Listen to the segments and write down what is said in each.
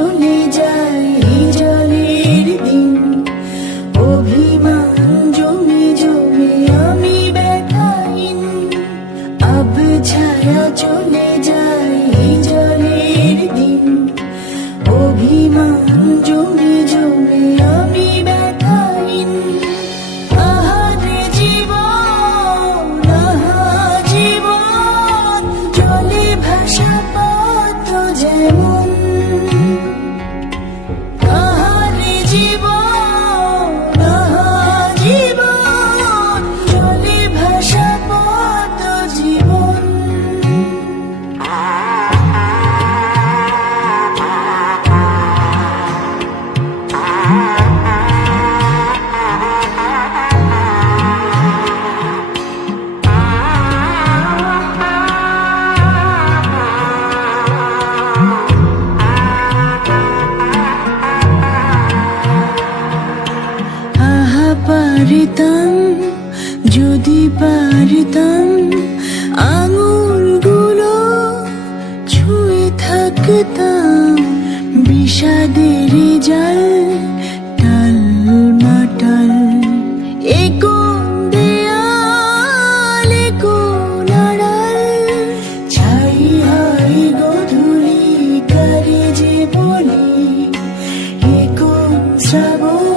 চলে যায় জলের দিন, অভিমান জমে জমে আমি ব্যথাহীন। আব ছায়া চলে যায় জলের দিন, অভিমান জমে জমে আমি ব্যথাহীন। আহারে জীবন, আহা জীবন, জলে ভাসা পদ্ম যেমন। আহারে জীবন, আহা জীবন, জলে ভাসা পদ্ম জীবন। পারিতাম যদি পারিতাম আঙুলগুলো ছুঁয়ে থাকতাম বিষাদের জাল টাল মাটাল। এ কোন দেয়াল, এ কোন আড়াল, ছাই হাই গধূলি কারে যে বলি। এ কোন শ্রাবণ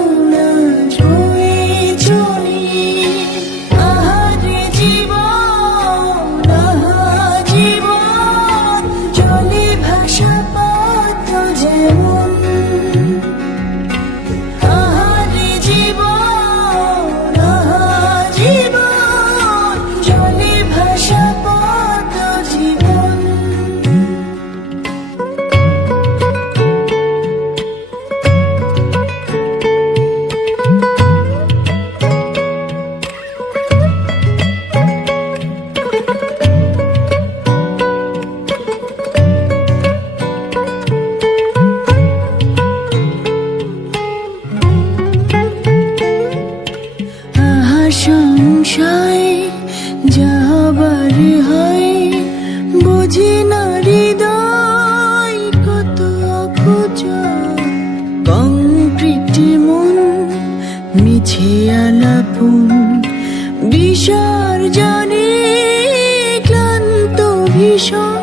সংশয় যাবার হয়, বুঝি না হৃদয় কত অপচয়। কংক্রিট মন মিছে আলাপন, বিসর্জনে ক্লান্ত ভীষণ।